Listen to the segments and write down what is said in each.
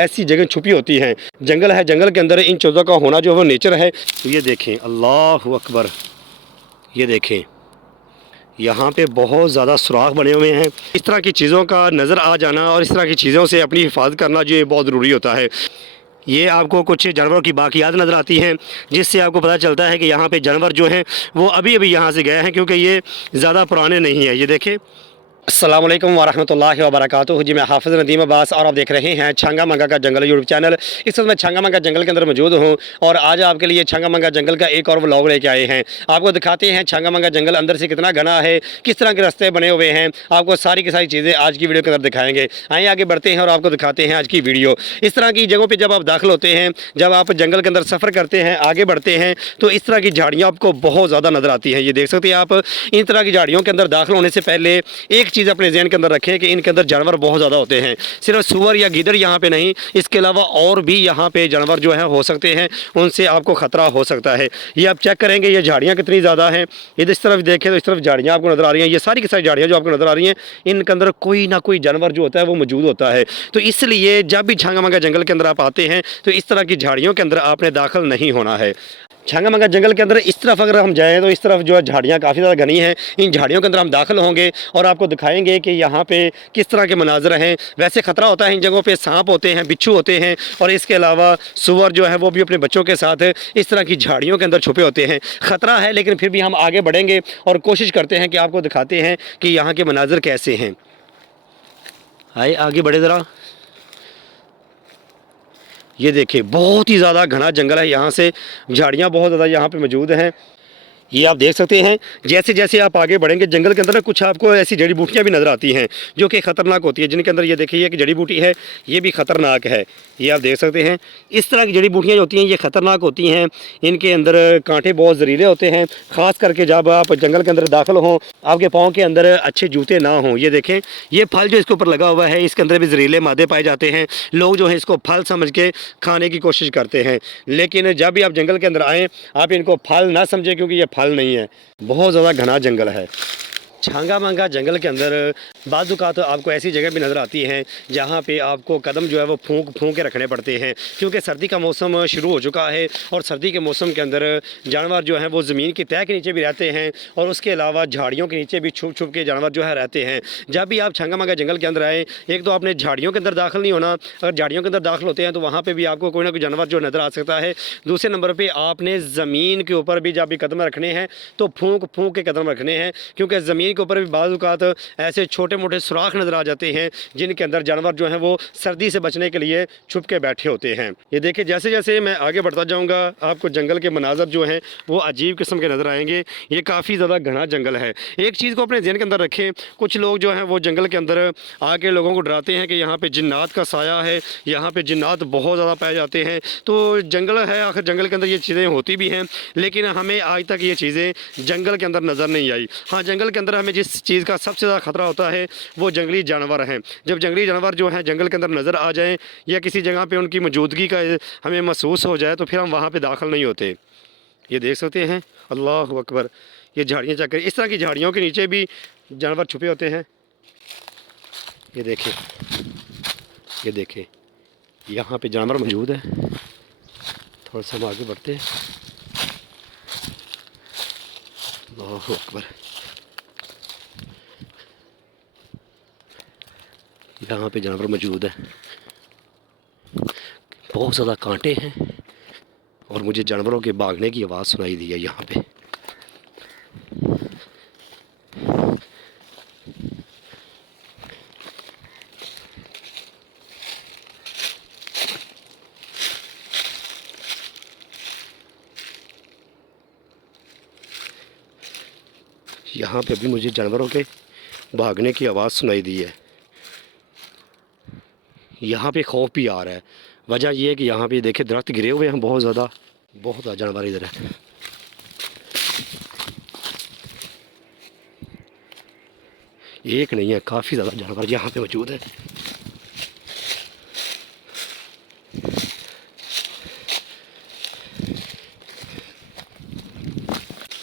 ऐसी जगह छुपी होती हैं। जंगल है, जंगल के अंदर इन चीज़ों का होना जो है वो नेचर है। तो ये देखें, अल्लाह अकबर, ये देखें यहाँ पे बहुत ज़्यादा सुराख बने हुए हैं। इस तरह की चीज़ों का नज़र आ जाना और इस तरह की चीज़ों से अपनी हिफाजत करना जो ये बहुत ज़रूरी होता है। ये आपको कुछ जानवरों की बाकियात नज़र आती हैं, जिससे आपको पता चलता है कि यहाँ पे जानवर जो हैं वो अभी अभी यहाँ से गए हैं, क्योंकि ये ज़्यादा पुराने नहीं हैं। ये देखें। अस्सलाम वालेकुम वरहमतुल्लाहि वबरकातुहू। जी मैं हाफ़िज़ नदीम अब्बास और आप देख रहे हैं छांगा मंगा का जंगल यूट्यूब चैनल। इस वक्त मैं छांगा मंगा जंगल के अंदर मौजूद हूँ और आज आपके लिए छांगा मंगा जंगल का एक और व्लॉग लेके आए हैं। आपको दिखाते हैं छांगा मंगा जंगल अंदर से कितना घना है, किस तरह के रास्ते बने हुए हैं। आपको सारी की सारी चीज़ें आज की वीडियो के अंदर दिखाएंगे। आइए आगे बढ़ते हैं और आपको दिखाते हैं आज की वीडियो। इस तरह की जगहों पर जब आप दाखिल होते हैं, जब आप जंगल के अंदर सफ़र करते हैं, आगे बढ़ते हैं, तो इस तरह की झाड़ियाँ आपको बहुत ज़्यादा नज़र आती हैं। ये देख सकते हैं आप। इन तरह की झाड़ियों के अंदर दाखिल होने से पहले एक चीज़ अपने ज़हन के अंदर रखें कि इनके अंदर जानवर बहुत ज़्यादा होते हैं। सिर्फ सूअर या गीदड़ यहाँ पे नहीं, इसके अलावा और भी यहाँ पे जानवर जो है हो सकते हैं, उनसे आपको ख़तरा हो सकता है। ये आप चेक करेंगे, ये झाड़ियाँ कितनी ज़्यादा हैं। ये इस तरफ देखें तो इस तरफ झाड़ियाँ आपको नज़र आ रही हैं। ये सारी की सारी झाड़ियाँ जो आपको नज़र आ रही हैं, इनके अंदर कोई ना कोई जानवर जो होता है वो मौजूद होता है। तो इसलिए जब भी छांगा मंगा जंगल के अंदर आप आते हैं तो इस तरह की झाड़ियों के अंदर आपने दाखिल नहीं होना है। छांगा मंगा जंगल के अंदर इस तरफ अगर हम जाएँ तो इस तरफ जो है झाड़ियाँ काफ़ी ज़्यादा घनी हैं। इन झाड़ियों के अंदर हम दाखिल होंगे और आपको दिखाएंगे कि यहाँ पे किस तरह के मनाज़र हैं। वैसे ख़तरा होता है इन जगहों पे, सांप होते हैं, बिच्छू होते हैं और इसके अलावा सूअर जो है वो भी अपने बच्चों के साथ इस तरह की झाड़ियों के अंदर छुपे होते हैं। ख़तरा है, लेकिन फिर भी हम आगे बढ़ेंगे और कोशिश करते हैं कि आपको दिखाते हैं कि यहाँ के मनाज़र कैसे हैं। आइए आगे बढ़े ज़रा। ये देखिए, बहुत ही ज़्यादा घना जंगल है। यहाँ से झाड़ियाँ बहुत ज़्यादा यहाँ पे मौजूद हैं। ये आप देख सकते हैं। जैसे जैसे आप आगे बढ़ेंगे जंगल के अंदर ना, कुछ आपको ऐसी जड़ी बूटियाँ भी नज़र आती हैं जो कि ख़तरनाक होती है, जिनके अंदर ये देखिए कि जड़ी बूटी है, ये भी ख़तरनाक है। ये आप देख सकते हैं। इस तरह की जड़ी बूटियाँ जो होती हैं ये ख़तरनाक होती हैं। इनके अंदर कांटे बहुत ज़हरीले होते हैं, ख़ास करके जब आप जंगल के अंदर दाखिल हों, आपके पाँव के अंदर अच्छे जूते ना हों। ये देखें, ये फल जो इसके ऊपर लगा हुआ है, इसके अंदर भी ज़हरीले मादे पाए जाते हैं। लोग जो है इसको फल समझ के खाने की कोशिश करते हैं, लेकिन जब भी आप जंगल के अंदर आएँ, आप इनको फल ना समझें, क्योंकि ये फल नहीं है। बहुत ज़्यादा घना जंगल है। छांगा मंगा जंगल के अंदर बाज़-औक़ात तो आपको ऐसी जगह भी नज़र आती हैं जहाँ पे आपको कदम जो है वो फूंक के रखने पड़ते हैं, क्योंकि सर्दी का मौसम शुरू हो चुका है और सर्दी के मौसम के अंदर जानवर जो हैं वो ज़मीन की तह के नीचे भी रहते हैं और उसके अलावा झाड़ियों के नीचे भी छुप के जानवर जो है रहते हैं। जब भी आप छांगा मंगा जंगल के अंदर आएँ, एक तो आपने झाड़ियों के अंदर दाखिल नहीं होना। अगर झाड़ियों के अंदर दाखिल होते हैं तो वहाँ पर भी आपको कोई ना कोई जानवर जो नज़र आ सकता है। दूसरे नंबर पर आपने ज़मीन के ऊपर भी जब भी कदम रखने हैं तो फूंक के कदम रखने हैं, क्योंकि ज़मीन के ऊपर भी बाज़-औक़ात ऐसे छोटे मोटे सुराख नज़र आ जाते हैं जिनके अंदर जानवर जो हैं वो सर्दी से बचने के लिए छुप के बैठे होते हैं। ये देखिए, जैसे जैसे मैं आगे बढ़ता जाऊंगा आपको जंगल के मनाज़र जो हैं वो अजीब किस्म के नज़र आएंगे। ये काफ़ी ज़्यादा घना जंगल है। एक चीज़ को अपने ज़हन के अंदर रखें, कुछ लोग जो हैं वो जंगल के अंदर आके लोगों को डराते हैं कि यहाँ पर जिन्नात का साया है, यहाँ पर जिन्नात बहुत ज़्यादा पाए जाते हैं। तो जंगल है, आखिर जंगल के अंदर ये चीज़ें होती भी हैं, लेकिन हमें आज तक ये चीज़ें जंगल के अंदर नज़र नहीं आई। हाँ, जंगल के अंदर हमें जिस चीज़ का सबसे ज़्यादा ख़तरा होता है वो जंगली जानवर हैं। जब जंगली जानवर जो हैं जंगल के अंदर नज़र आ जाएं या किसी जगह पे उनकी मौजूदगी का हमें महसूस हो जाए तो फिर हम वहाँ पे दाखिल नहीं होते। ये देख सकते हैं, अल्लाह अकबर। ये झाड़ियाँ चेक करें, इस तरह की झाड़ियों के नीचे भी जानवर छुपे होते हैं। ये देखें, ये देखें, यहाँ पे जानवर मौजूद है। थोड़ा सा हम आगे बढ़ते हैं। अल्लाह अकबर। यहाँ पे जानवर मौजूद है, बहुत ज़्यादा कांटे हैं और मुझे जानवरों के भागने की आवाज़ सुनाई दी है यहाँ पे। यहाँ पे भी मुझे जानवरों के भागने की आवाज़ सुनाई दी है। यहाँ पे खौफ भी आ रहा है। वजह यह है कि यहाँ पे देखे दरख्त गिरे हुए हैं, बहुत ज़्यादा जानवर इधर है। एक नहीं है, काफ़ी ज़्यादा जानवर यहाँ पे मौजूद है।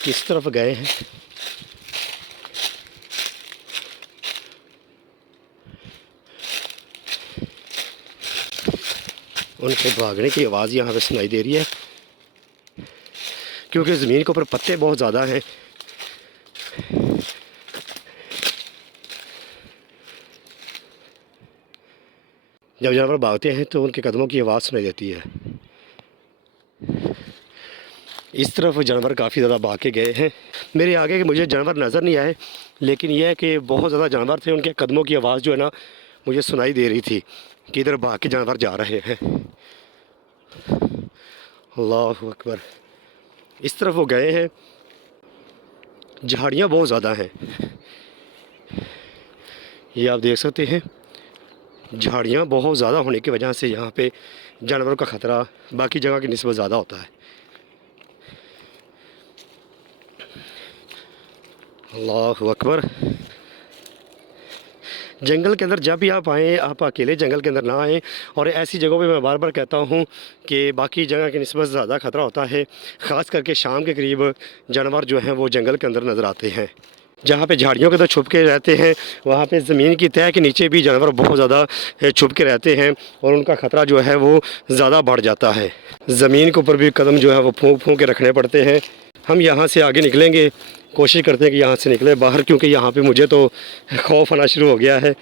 किस तरफ गए हैं? उनके भागने की आवाज़ यहाँ पे सुनाई दे रही है, क्योंकि ज़मीन के ऊपर पत्ते बहुत ज़्यादा हैं। जब जानवर भागते हैं तो उनके कदमों की आवाज़ सुनाई देती है। इस तरफ जानवर काफ़ी ज़्यादा भाग के गए हैं। मेरे आगे के मुझे जानवर नज़र नहीं आए, लेकिन यह है कि बहुत ज़्यादा जानवर थे, उनके कदमों की आवाज़ जो है ना मुझे सुनाई दे रही थी कि इधर भाग के जानवर जा रहे हैं। अल्लाह अकबर। इस तरफ वो गए हैं। झाड़ियाँ बहुत ज़्यादा हैं, ये आप देख सकते हैं। झाड़ियाँ बहुत ज़्यादा होने की वजह से यहाँ पे जानवरों का ख़तरा बाकी जगह की निस्बत ज़्यादा होता है। अल्लाह अकबर। जंगल के अंदर जब भी आप आएँ, आप अकेले जंगल के अंदर ना आएँ। और ऐसी जगहों पे मैं बार बार कहता हूँ कि बाकी जगह की निस्बत ज़्यादा ख़तरा होता है। ख़ास करके शाम के करीब जानवर जो हैं वो जंगल के अंदर नज़र आते हैं। जहाँ पे झाड़ियों के अंदर छुप के रहते हैं, वहाँ पे ज़मीन की तह के नीचे भी जानवर बहुत ज़्यादा छुप के रहते हैं और उनका ख़तरा जो है वो ज़्यादा बढ़ जाता है। ज़मीन के ऊपर भी कदम जो है वो फूंक फूंक के रखने पड़ते हैं। हम यहाँ से आगे निकलेंगे, कोशिश करते हैं कि यहाँ से निकले बाहर, क्योंकि यहाँ पे मुझे तो खौफ आना शुरू हो गया है।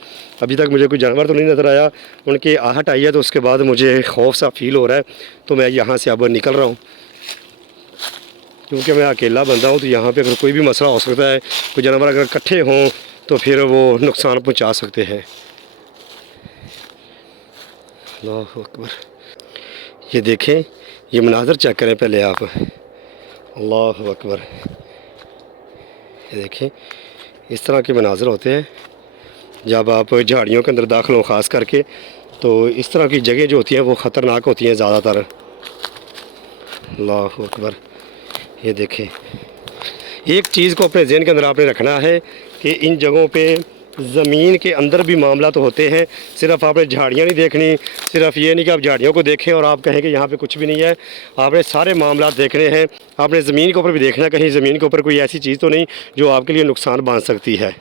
अभी तक मुझे कोई जानवर तो नहीं नज़र आया, उनकी आहट आई है तो उसके बाद मुझे खौफ सा फील हो रहा है। तो मैं यहाँ से अब निकल रहा हूँ, क्योंकि मैं अकेला बंदा हूँ। तो यहाँ पे अगर कोई भी मसला हो सकता है, कोई जानवर अगर इकट्ठे हों तो फिर वो नुकसान पहुँचा सकते हैं। अल्लाह अकबर। ये देखें, ये मनाज़र चेक करें पहले आप। अल्लाह अकबर। ये देखें, इस तरह के मनाज़र होते हैं जब आप झाड़ियों के अंदर दाखिल हो। ख़ास करके तो इस तरह की जगह जो होती हैं वो ख़तरनाक होती हैं ज़्यादातर। अल्लाह अकबर। ये देखें, एक चीज़ को अपने ज़हन के अंदर आपने रखना है कि इन जगहों पे ज़मीन के अंदर भी मामला तो होते हैं। सिर्फ आपने झाड़ियाँ नहीं देखनी, सिर्फ ये नहीं कि आप झाड़ियों को देखें और आप कहें कि यहाँ पे कुछ भी नहीं है। आपने सारे मामला देखने हैं। आपने ज़मीन के ऊपर भी देखना, कहीं ज़मीन के ऊपर कोई ऐसी चीज़ तो नहीं जो आपके लिए नुकसान बांध सकती है।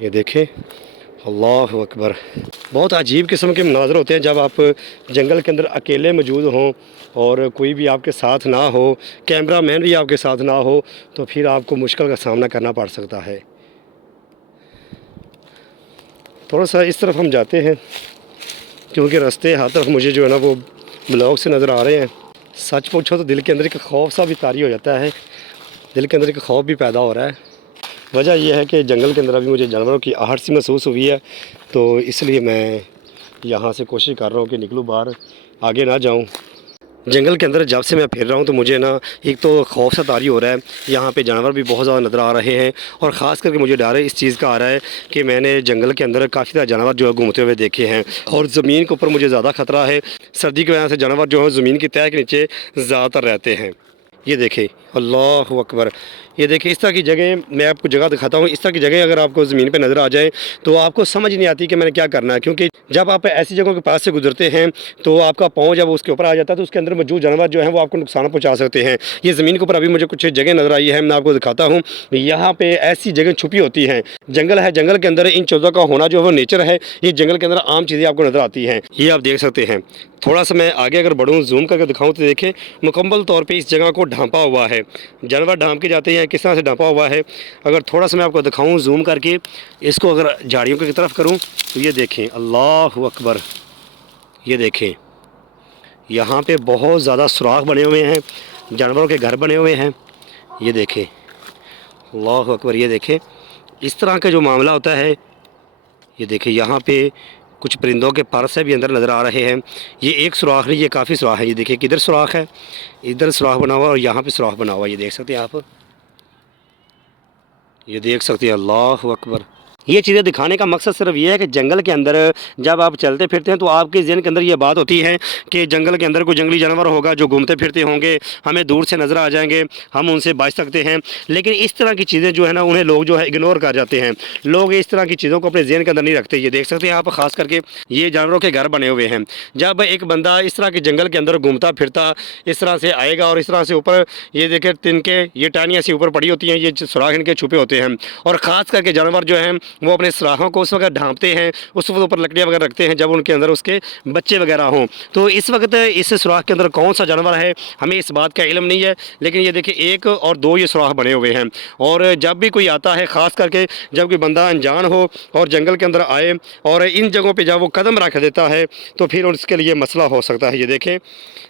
ये देखें, अल्लाह अकबर। बहुत अजीब किस्म के मनाज़र होते हैं जब आप जंगल के अंदर अकेले मौजूद हों और कोई भी आपके साथ ना हो, कैमरा मैन भी आपके साथ ना हो, तो फिर आपको मुश्किल का सामना करना पड़ सकता है। थोड़ा सा इस तरफ हम जाते हैं, क्योंकि रास्ते हर तरफ मुझे जो है ना वो ब्लॉक से नज़र आ रहे हैं। सच पूछो तो दिल के अंदर एक खौफ सा भी तारी हो जाता है, दिल के अंदर एक खौफ भी पैदा हो रहा है। वजह यह है कि जंगल के अंदर अभी मुझे जानवरों की आहट सी महसूस हुई है, तो इसलिए मैं यहाँ से कोशिश कर रहा हूँ कि निकलूँ बाहर, आगे ना जाऊँ। जंगल के अंदर जब से मैं फिर रहा हूँ तो मुझे ना एक तो खौफ सा तारी हो रहा है। यहाँ पे जानवर भी बहुत ज़्यादा नज़र आ रहे हैं और ख़ास करके मुझे डर है इस चीज़ का आ रहा है कि मैंने जंगल के अंदर काफ़ी सारे जानवर जो है घूमते हुए देखे हैं और ज़मीन के ऊपर मुझे ज़्यादा ख़तरा है। सर्दी की वजह से जानवर जो है ज़मीन की तह के नीचे ज़्यादातर रहते हैं। ये देखें, अल्लाह अकबर। ये देखिए, इस तरह की जगह मैं आपको जगह दिखाता हूँ। इस तरह की जगह अगर आपको ज़मीन पे नज़र आ जाए तो आपको समझ नहीं आती कि मैंने क्या करना है, क्योंकि जब आप ऐसी जगहों के पास से गुजरते हैं तो आपका पाँव जब उसके ऊपर आ जाता है तो उसके अंदर मौजूद जानवर जो हैं वो आपको नुकसान पहुँचा सकते हैं। ये ज़मीन के ऊपर अभी मुझे कुछ जगह नज़र आई है, मैं आपको दिखाता हूँ। यहाँ पर ऐसी जगह छुपी होती हैं, जंगल है, जंगल के अंदर इन चीज़ों का होना जो है वो नेचर है। ये जंगल के अंदर आम चीज़ें आपको नज़र आती हैं, ये आप देख सकते हैं। थोड़ा सा मैं आगे अगर बढ़ूँ, जूम करके दिखाऊँ तो देखें, मुकम्मल तौर पे इस जगह को ढांपा हुआ है। जानवर ढांप के जाते हैं, किस तरह से ढांपा हुआ है। अगर थोड़ा सा मैं आपको दिखाऊँ जूम करके, इसको अगर झाड़ियों की तरफ करूँ तो ये देखें, अल्लाह अकबर। ये देखें, यहाँ पे बहुत ज़्यादा सुराख बने हुए हैं, जानवरों के घर बने हुए हैं। ये देखें, अल्लाह अकबर। ये देखें, इस तरह का जो मामला होता है। ये देखें, यहाँ पे कुछ परिंदों के पर से भी अंदर नज़र आ रहे हैं। ये एक सुराख नहीं, ये काफ़ी सुराख है। ये देखिए, किधर सुराख है, इधर सुराख बना हुआ और यहाँ पे सुराख बना हुआ। ये देख सकते हैं आप, ये देख सकते हैं। अल्लाह अकबर। ये चीज़ें दिखाने का मकसद सिर्फ ये है कि जंगल के अंदर जब आप चलते फिरते हैं तो आपके ज़हन के अंदर ये बात होती है कि जंगल के अंदर कोई जंगली जानवर होगा जो घूमते फिरते होंगे, हमें दूर से नज़र आ जाएंगे, हम उनसे बच सकते हैं। लेकिन इस तरह की चीज़ें जो है ना, उन्हें लोग जो है इग्नोर कर जाते हैं। लोग इस तरह की चीज़ों को अपने ज़हन के अंदर नहीं रखते। ये देख सकते हैं आप, ख़ास करके ये जानवरों के घर बने हुए हैं। जब एक बंदा इस तरह के जंगल के अंदर घूमता फिरता इस तरह से आएगा और इस तरह से ऊपर, ये देखें, तिनके, ये टहनियाँ सी ऊपर पड़ी होती हैं, ये सुराख इनके छुपे होते हैं। और ख़ास करके जानवर जो हैं वो अपने सुराहों को उस वक्त ढांपते हैं, उस वक्त ऊपर लकड़ियाँ वगैरह रखते हैं जब उनके अंदर उसके बच्चे वगैरह हों। तो इस वक्त इस सुराख के अंदर कौन सा जानवर है हमें इस बात का इल्म नहीं है, लेकिन ये देखिए 1 और 2 ये सुराख बने हुए हैं। और जब भी कोई आता है, ख़ास करके जब कोई बंदा अनजान हो और जंगल के अंदर आए और इन जगहों पे जब वो कदम रख देता है तो फिर उसके लिए मसला हो सकता है। ये देखें,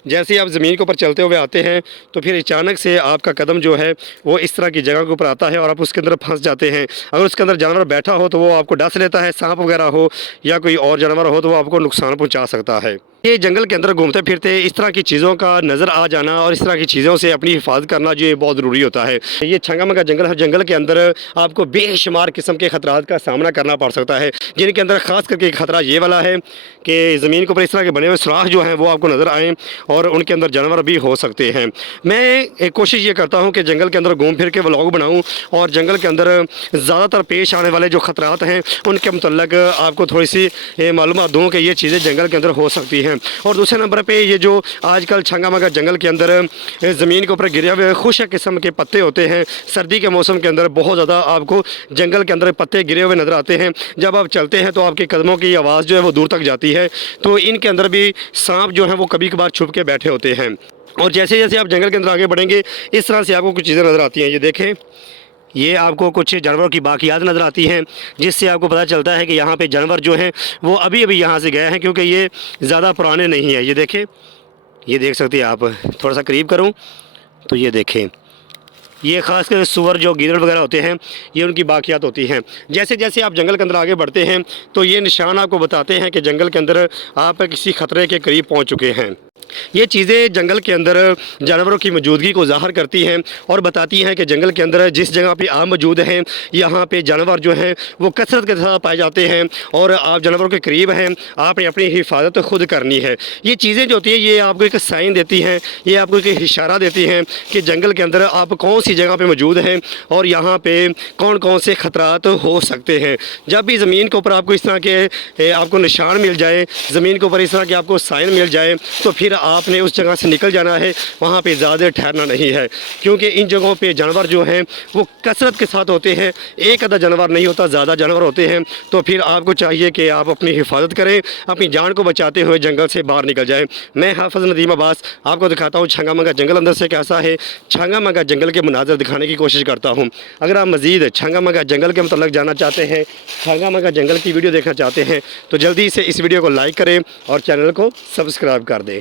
जैसे ही आप ज़मीन के ऊपर चलते हुए आते हैं तो फिर अचानक से आपका कदम जो है वो इस तरह की जगह के ऊपर आता है और आप उसके अंदर फंस जाते हैं। अगर उसके अंदर जानवर बैठा हो तो वो आपको डस लेता है, सांप वगैरह हो या कोई और जानवर हो तो वो आपको नुकसान पहुंचा सकता है। ये जंगल के अंदर घूमते फिरते इस तरह की चीज़ों का नज़र आ जाना और इस तरह की चीज़ों से अपनी हिफाजत करना जो ये बहुत ज़रूरी होता है। ये छंगामंगा जंगल है, जंगल के अंदर आपको बेशुमार किस्म के ख़तरात का सामना करना पड़ सकता है, जिनके अंदर ख़ास करके ख़तरा ये वाला है कि ज़मीन के ऊपर इस तरह के बने हुए सुराख जो हैं वो आपको नज़र आएँ और उनके अंदर जानवर भी हो सकते हैं। मैं एक कोशिश ये करता हूँ कि जंगल के अंदर घूम फिर के व्लॉग बनाऊँ और जंगल के अंदर ज़्यादातर पेश आने वाले जो ख़तरात हैं उनके मतलब आपको थोड़ी सी मालूमात दूँ कि ये चीज़ें जंगल के अंदर हो सकती हैं। और दूसरे नंबर पे ये जो आजकल छंगामंगा जंगल के अंदर ज़मीन के ऊपर गिरे हुए खुशक किस्म के पत्ते होते हैं, सर्दी के मौसम के अंदर बहुत ज़्यादा आपको जंगल के अंदर पत्ते गिरे हुए नज़र आते हैं। जब आप चलते हैं तो आपके कदमों की आवाज़ जो है वो दूर तक जाती है। तो इनके अंदर भी सांप जो है वो कभी कभार छुप के बैठे होते हैं। और जैसे जैसे आप जंगल के अंदर आगे बढ़ेंगे इस तरह से आपको कुछ चीज़ें नज़र आती हैं। ये देखें, ये आपको कुछ जानवरों की बाकियात नज़र आती हैं, जिससे आपको पता चलता है कि यहाँ पे जानवर जो हैं वो अभी अभी यहाँ से गए हैं, क्योंकि ये ज़्यादा पुराने नहीं हैं। ये देखें, ये देख सकते हैं आप, थोड़ा सा करीब करूँ तो ये देखें, ये ख़ास कर सूअर जो गीदड़ वगैरह होते हैं ये उनकी बाकियात होती हैं। जैसे जैसे आप जंगल के अंदर आगे बढ़ते हैं तो ये निशान आपको बताते हैं कि जंगल के अंदर आप किसी ख़तरे के करीब पहुँच चुके हैं। ये चीज़ें जंगल के अंदर जानवरों की मौजूदगी को ज़ाहिर करती हैं और बताती हैं कि जंगल के अंदर जिस जगह पे आप मौजूद हैं यहाँ पे जानवर जो हैं वो कसरत के साथ पाए जाते हैं और आप जानवरों के करीब हैं, आपने अपनी हिफाजत खुद करनी है। ये चीज़ें जो होती हैं ये आपको एक साइन देती हैं, ये आपको एक इशारा देती हैं कि जंगल के अंदर आप कौन सी जगह पर मौजूद हैं और यहाँ पर कौन कौन से ख़तरात हो सकते हैं। जब भी ज़मीन के ऊपर आपको इस तरह के आपको निशान मिल जाए, ज़मीन के ऊपर इस तरह के आपको साइन मिल जाए तो फिर आपने उस जगह से निकल जाना है, वहाँ पे ज़्यादा ठहरना नहीं है, क्योंकि इन जगहों पे जानवर जो हैं वो कसरत के साथ होते हैं, एक आधा जानवर नहीं होता, ज़्यादा जानवर होते हैं। तो फिर आपको चाहिए कि आप अपनी हिफाजत करें, अपनी जान को बचाते हुए जंगल से बाहर निकल जाएँ। मैं हाफ़िज़ नदीम अब्बास आपको दिखाता हूँ छंगामंगा जंगल अंदर से कैसा है, छंगामंगा जंगल के मनाज़र दिखाने की कोशिश करता हूँ। अगर आप मज़ीद छंगामंगा जंगल के मतलब जानना चाहते हैं, छंगामंगा जंगल की वीडियो देखना चाहते हैं तो जल्दी से इस वीडियो को लाइक करें और चैनल को सब्सक्राइब कर दें।